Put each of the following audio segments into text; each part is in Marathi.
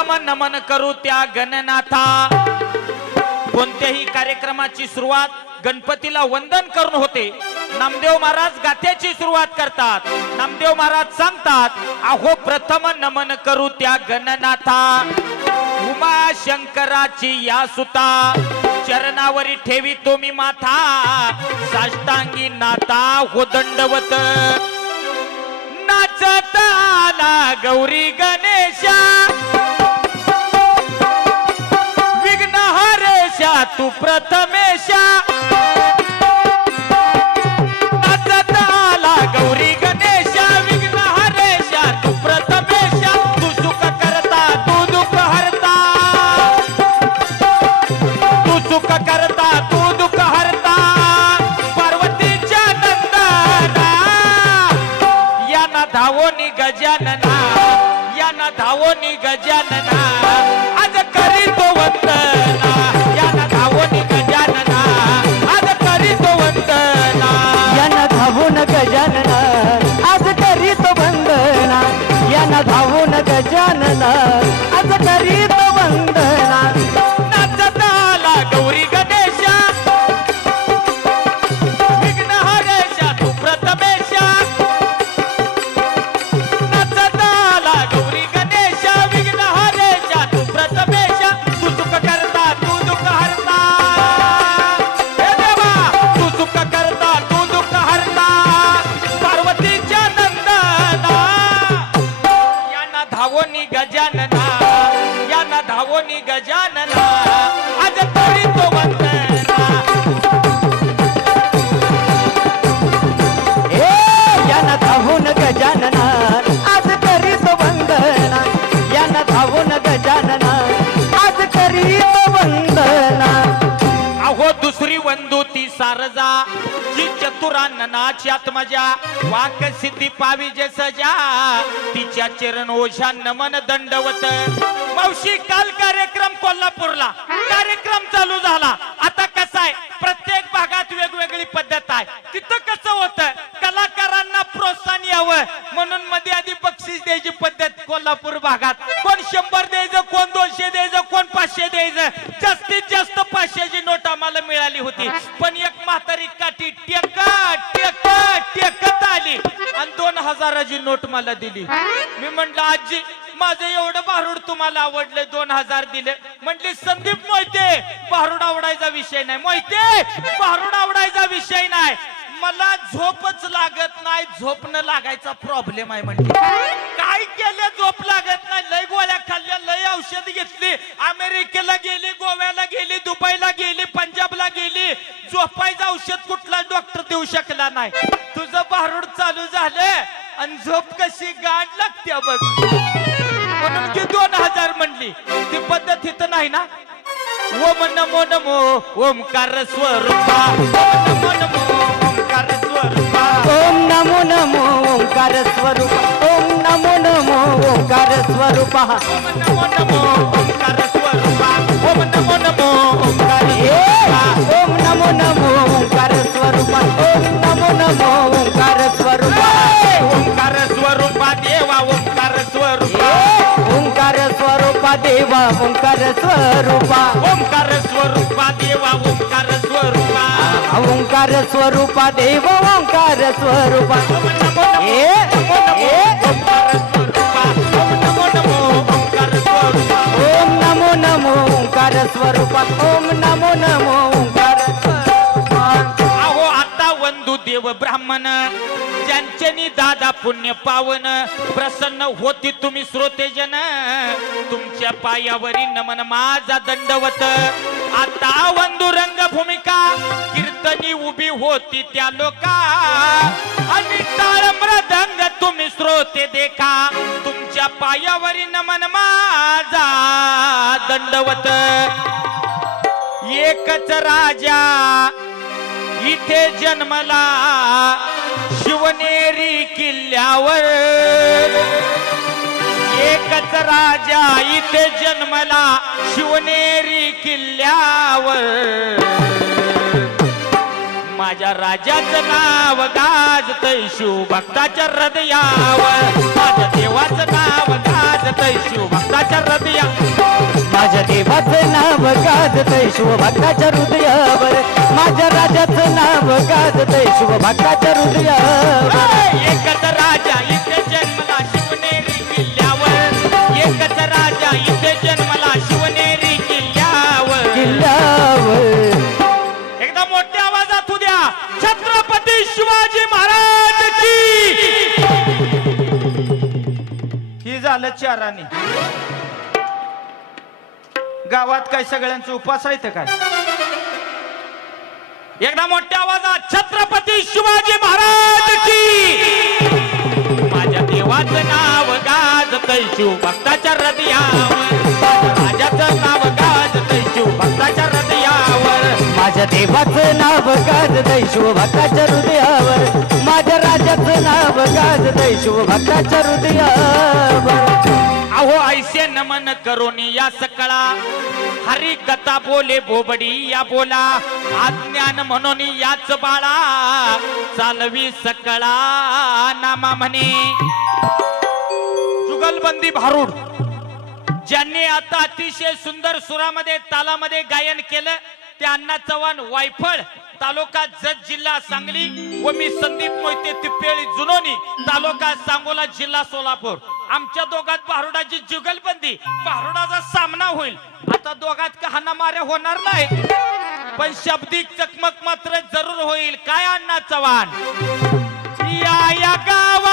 प्रथम नमन करू त्या गणनाथा. कोणत्याही कार्यक्रमाची सुरुवात गणपतीला वंदन करून होते. नामदेव महाराज गाथ्याची सुरुवात करतात. नामदेव महाराज सांगतात अहो प्रथम नमन करू त्या गणनाथा. उमा शंकराची या सुता चरणावरी ठेवी तुम्ही माथा. साष्टांगी नाता हो दंडवत. नाचत आला गौरी गणेशा. तू प्रथमेशा. नाचत आला गौरी गणेशा विघ्न हरेशा. तू प्रथमेशा तू सुख करता तू दुःख हरता. तू सुख करता तू दुःख हरता. पार्वतीच्या नंदना याना धावोनी गजानना. याना धावोनी गजानना. आज करीतो वंदना. गजानन सारजा जी चतुरांनाची आत्मजा वाक सिद्धी पावी जे सजा तिच्या चरण ओझा नमन दंडवत. मावशी काल कार्यक्रम कोल्हापूरला. कार्यक्रम चालू झाला. आता कसा आहे? प्रत्येक भागात वेगवेगळी पद्धत आहे. तिथं कसं होतं? कलाकारांना प्रोत्साहन यावं. म्हणून मध्ये आधी बक्षीस द्यायची पद्धत कोल्हापूर भागात. कोण शंभर द्यायचं कोण दोनशे द्यायचं कोण पाचशे द्यायचं? जास्तीत जास्त पाचशेची नोट आम्हाला मिळाली होती. पण एक म्हातारी काठी टेकत टेकत टेकत आली. आणि दोन हजाराची नोट मला दिली. मी म्हंटल आजी माझं एवढं भारूड तुम्हाला आवडलं दोन हजार दिले. म्हटले संदीप मोहिते भारूड आवडायचा विषय नाही. मोहिते भारूड आवडायचा विषय नाही. मला झोपच लागत नाही झोप लागायचा प्रॉब्लेम आहे म्हणजे काय केले झोप लागत नाही. लय गोळ्या खाल्ल्या लय औषध घेतली. अमेरिकेला गेली गोव्याला गेली दुबईला गेली पंजाबला गेली. झोपायचं औषध कुठला डॉक्टर देऊ शकला नाही. तुझं भारूड चालू झालं आणि झोप कशी गाठ लागते बघ. म्हणून की दोन हजार म्हणली. ती पद्धत इथं नाही ना? ओम नमो नमो ओमकार स्वरूपा. नमो नमो ओमकार स्वरूपा. ओम नमो नमो ओमकार स्वरूपा. ओम नमो ओंकार स्वरूप। नमो नमो ओमकार स्वरूपा ओम नमो नमो ओमकार ए ओम ओंकार स्वरूप। ओम नमो नमो ओंकार स्वरूप। ए, ओमकार स्वरूपा देवा ओमकार स्वरूपा ओंकार स्वरूप। देवा ओंकार स्वरूपा ओमकार स्वरूपा देवा ओमकार स्वरूपा ओंकार स्वरूपा। देव ओंकार स्वरूपा नमो नमो नमो नमो ओंकार स्वरूपा ओम नमो आता देव ब्राह्मण ज्यांच्यानी दादा पुण्य पावन प्रसन्न होती तुम्ही श्रोतेजन तुमच्या पायावरी नमन माझा दंडवत. आता वंदू रंग भूमिका कीर्तनी उभी होती त्या लोका. आणि टाळ मृदंग तुम्ही श्रोते देखा. तुमच्या पायावरी नमन माझा दंडवत. एकच राजा इथे जन्मला शिवनेरी किल्ल्यावर. एकच राजा इथे जन्मला शिवनेरी किल्ल्यावर. माझ्या राजाचं नाव गाजतय शिवभक्ताच्या हृदयावर. माझ्या देवाचं नाव गाजतय शिव भक्ताच्या हृदया माझ्या देवाचं नाव गाजतय शिव भक्ताच्या हृदयावर. माझ्या राजाचं नाव गाजतय शिव भक्ताच्या हृदयावर. झालं चाराने. गावात काय सगळ्यांचं उपास आहेत काय? एकदा मोठ्या आवाजात छत्रपती शिवाजी महाराज की. माझ्या देवाचं नाव गाजतय शिव भक्ताच्या हृदयावर. माझ्याचं नाव गाजतय शिव भक्ताच्या हृदयावर. माझ्या देवाचं नाव गाज शिव भक्ताच्या हृदयावर. शिवभक्ताच्या हृदयावर. अहो ऐसे नमन करोनी या सकळा हरी कथा बोले भोबडी या बोला. आज्ञान म्हणून याच बाळा. चालवी सकळा नामा म्हणे. जुगलबंदी भारूड. ज्यांनी आता अतिशय सुंदर सुरामध्ये तालामध्ये गायन केलं ते अण्णा चव्हाण वायफळ तालुका जत जिल्हा सांगली व मी संदीप मोहिते तिप्पेळी जुनोनी तालुका सांगोला जिल्हा सोलापूर. आमच्या दोघात भारुडाची जुगलबंदी भारुडाचा सामना होईल. आता दोघात कहाणा माऱ्या होणार नाही पण शब्दिक चकमक मात्र जरूर होईल. काय अण्णा चव्हाण? या या गावात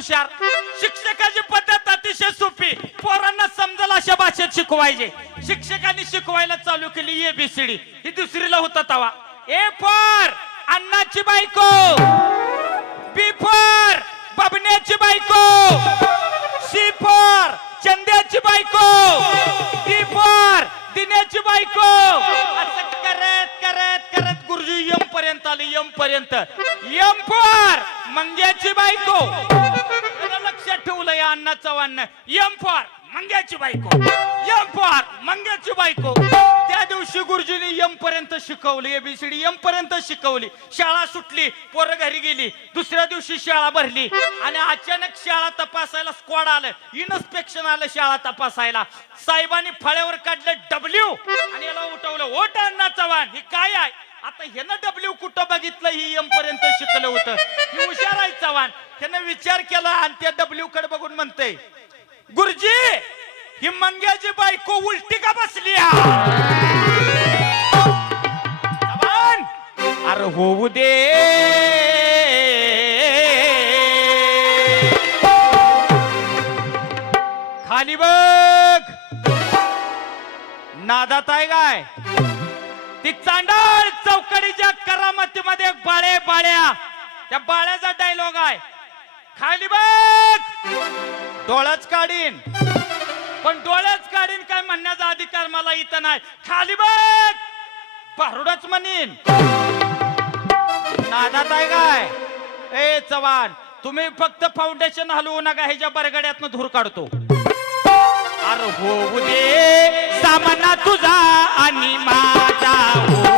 हुशार. शिक्षकाची पद्धत अतिशय सोपी. पोरांना समजल अशा भाषेत शिकवायचे. शिक्षकांनी शिकवायला चालू केली एबीसीडी ही दुसरीला होता तवा. ए फॉर अण्णाची बायको. बी फॉर बबण्याची बायको. सी फॉर चंद्याची बायको. डी फॉर दिन्याची बायको. असं करत करत करत गुरुजी यम पर्यंत आले. यम पर्यंत. यम फॉर मंग्याची बायको. लक्षात ठेवलं या अण्णा चव्हाण यम फॉर मंग्याची बायको. यम फॉर मंग्याची बायको. त्या दिवशी गुरुजीने एम पर्यंत शिकवली एबीसीडी एम पर्यंत शिकवली. शाळा सुटली पोरं घरी गेली. दुसऱ्या दिवशी शाळा भरली. आणि अचानक शाळा तपासायला स्क्वॉड आलं. इन्स्पेक्शन आलं शाळा तपासायला. साहेबांनी फळ्यावर काढलं डब्ल्यू आणि याला उठवलं. ओट अण्णा चव्हाण ही काय आहे? आता ह्यानं डब्ल्यू कुठं बघितलं? ही एम पर्यंत शिकलं होतं. ही हुशार आहे चव्हाण. ह्यानं विचार केला आणि त्या डब्ल्यू कडे बघून म्हणते गुरुजी ही मंग्याची बायको उलटी का बसली हा? चव्हाण, अरे होऊ दे. खाली बघ. नादात आहे काय? ती चांडा. चौकडीच्या करामतीमध्ये बाळे बाळ्या. त्या बाळ्याचा डायलॉग आहे. खाली बघ. डोळाच काढीन. पण डोळ्याच काढीन काय म्हणण्याचा अधिकार मला इथं नाही. खाली बघ. पारुडच म्हणीन. नादात आहे काय? ए चव्हाण तुम्ही फक्त फाउंडेशन हलवू नका ह्याच्या बरगड्यातनं धूर काढतो. अरे होऊ दे सामना तुझा आणि माझा हो.